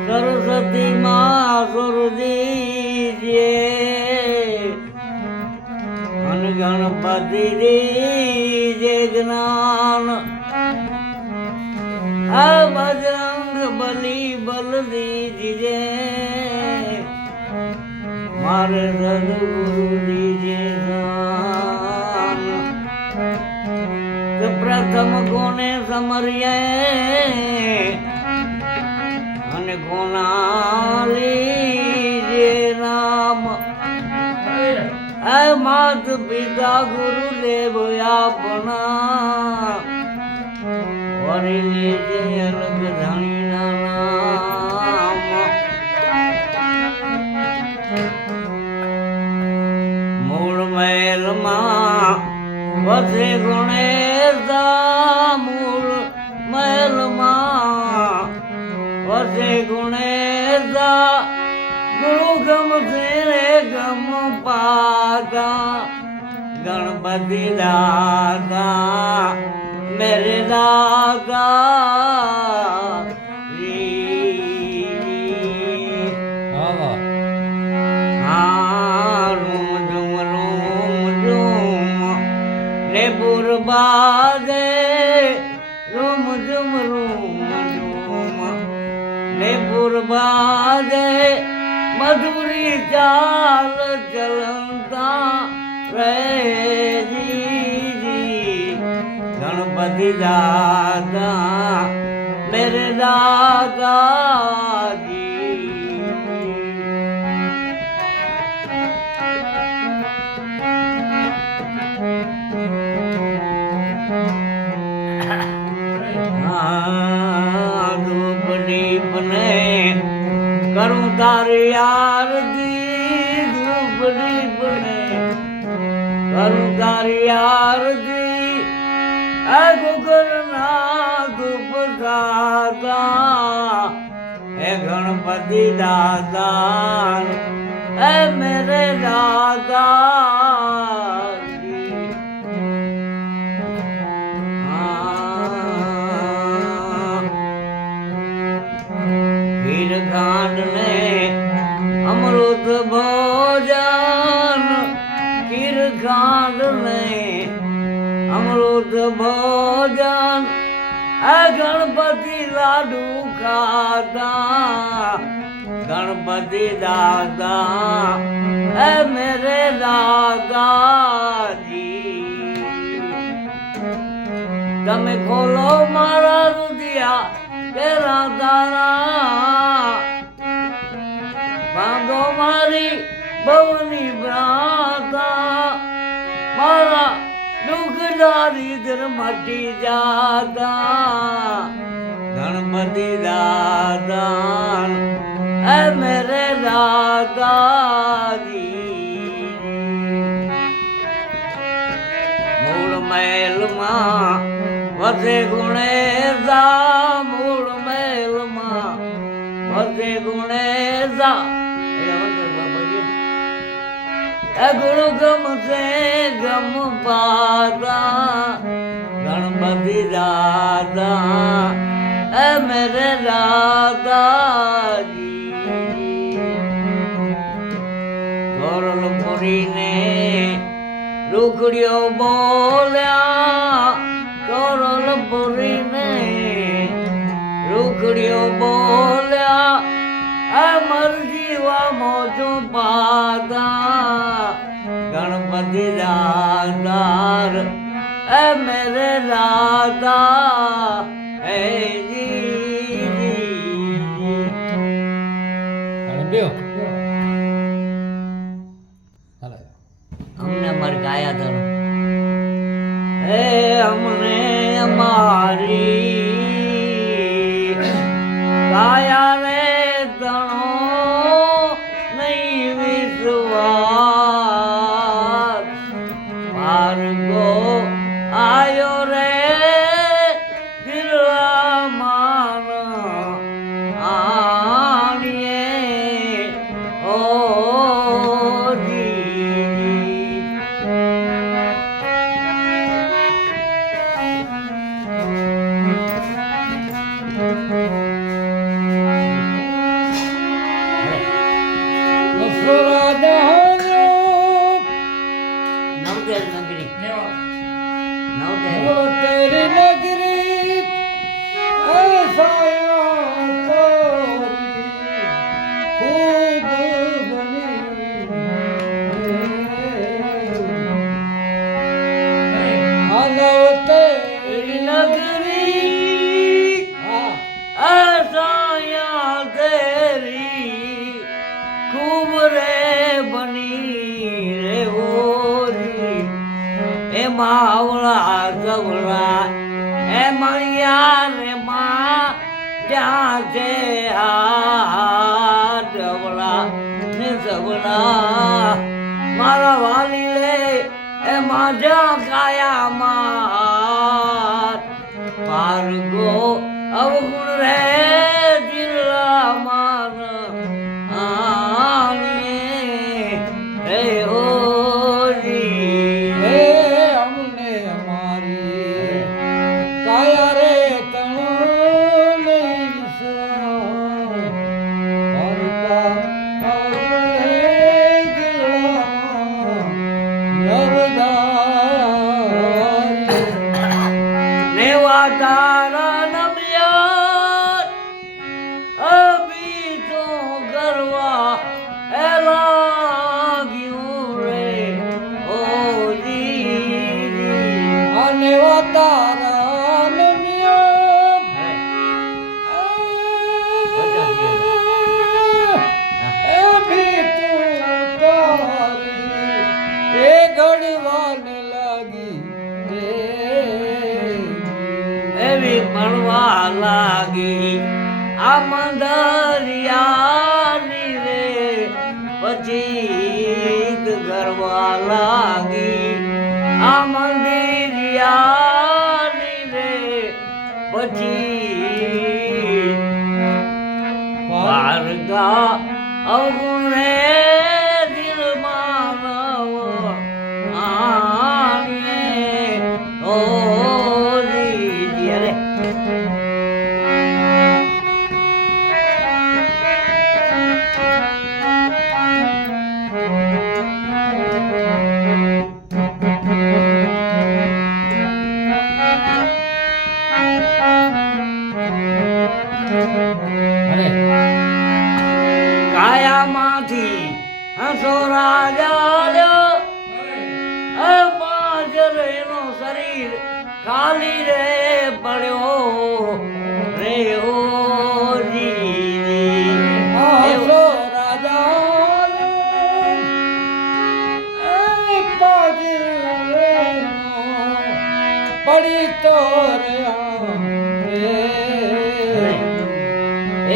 સરસ્વતી માં સુરદીજે અને ગણપતિ જે જ્ઞાન આ બજરંગ બલી બલ દીજે મારે સદગુરુ દીજે દાન કે પ્રથમ કોને સમરીએ અને કોના લીજે નામ આ માત પિતા ગુરુદેવ આપના વરી લીજે અલગ ધણીના નામ મૂળ મહેલમાં વસે ગુણેશા મૂળ મહેલમાં વસે ગુણેશા ગુરુ ગમશે રે ગમ પાતા ગણપતિ દાદા મેરે દાદા પુરબાદે રૂમ ઝુમ રૂમ ઝુમ ને પુરબાદે મધુરી ચાલ ચલંતા રે જી ગણપતિ દાદા મેરે દાદાજી કરું તારી આરતી ધૂપ દીપ ને કરું તારી આરતી આ ગુગર ના ધૂપ દાદા હે ગણપતિ દાદા હે મેરે દાદા ખાંડ ને અમૃત ભોજન ખીર ખાંડ ને અમૃત ભોજન આ ગણપતિ લાડુ ખાતા ગણપતિ દાદા હે મેરે દાદાજી તમે ખોલો મારા રુદિયા તેરા તારા બાંધો મારી બહુની ભ્રાતા મારા દુઃખ દારિદ્ર મટી જાતા ગણપતિ દાદા હે મેરે દાદાજી મૂળ મહેલમાં વસે ગુણેશા મૂળ મહેલમાં વસે ગુણેશા ગુરુ ગમશે ગમ પાતા ગણપતિ દાદા હે મેરે દાદાજી ગોરલપુરીને રૂખડીઓ બોલ્યા ગોરલપુરીને રૂખડીઓ બોલ્યા અમર જીવા મોજું પાતા ગણપતિ દાદાર એ મેરે દાદા હે અમને અમારે ગાયા ધરો હે અમને અમારી ગાયા રે તણો નહીં વિશ્વાસ માર્ગો આયો રે દિલવા માન આણીએ ઓ જી નવતેર નગરી वो तेरी नगरी ऐसा खूब बनी तेरी नगरी ऐसा तेरी खूब रे बनी रे होरी ए मावला जवला ए मणिया रे माँ જ્યાં છે આ જવલા ને જવલા મારા વાલી લે એ માજા કાયા માર પારગો અવગુણ રે દિલા માન આને રે હોરી હે અમને અમારી કાયા રે તણો નહીં હરતા રેવા તારા નમિયાર અભી તો ગરવા એ લાગ્યું રે ઓજી અને તારા નિયમ એ ભી તું તારી એ ઘડવાને લાગી એવી મળવા લાગી આ મંદરિયાની રે પછી ગરવા લાગી આ મંદિરિયાની રે પછી પારગા અવગુણ રે દિલ માનવ આને ઓ રે કાયામાંથી હંસો રાજા પાંજરેનો શરીર ખાલી રે પડ્યો રે ઓજી આસો રાજા એ પાજરેનો પડી તો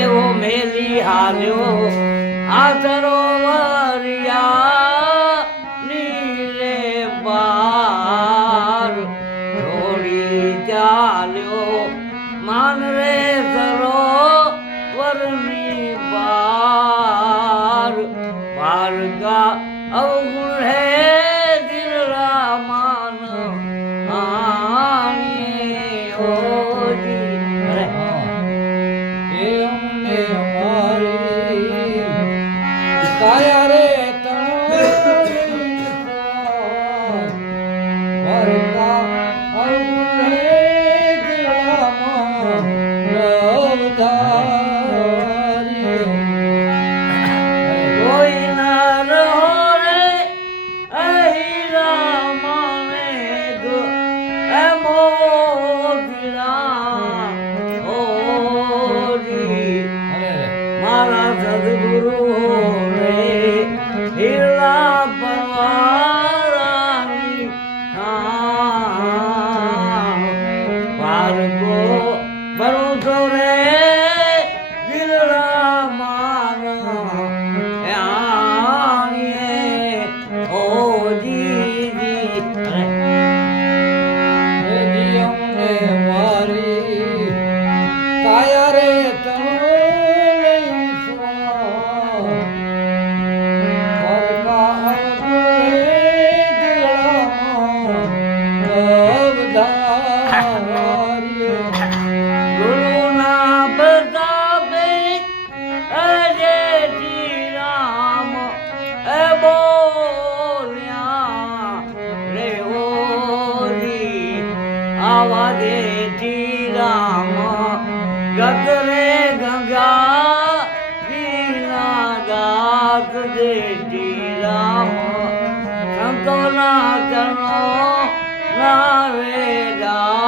એવો મેલી હાલ્યો આ સરોવરિયા નીરે બાર થોડી ચાલ્યો માન રે સરોવરની બાર પારગા અવગુણ હે દિલરા માન આને ઓજી રે એ અમને અમારી કાયા રે કોઈ ના રહો રે અહીરા માને ગો એ મોગલા ઓરી મારા સદગુરુ રે હીરા પરવારાની દેશી રામ સંતોના ચરણો ના રે રામ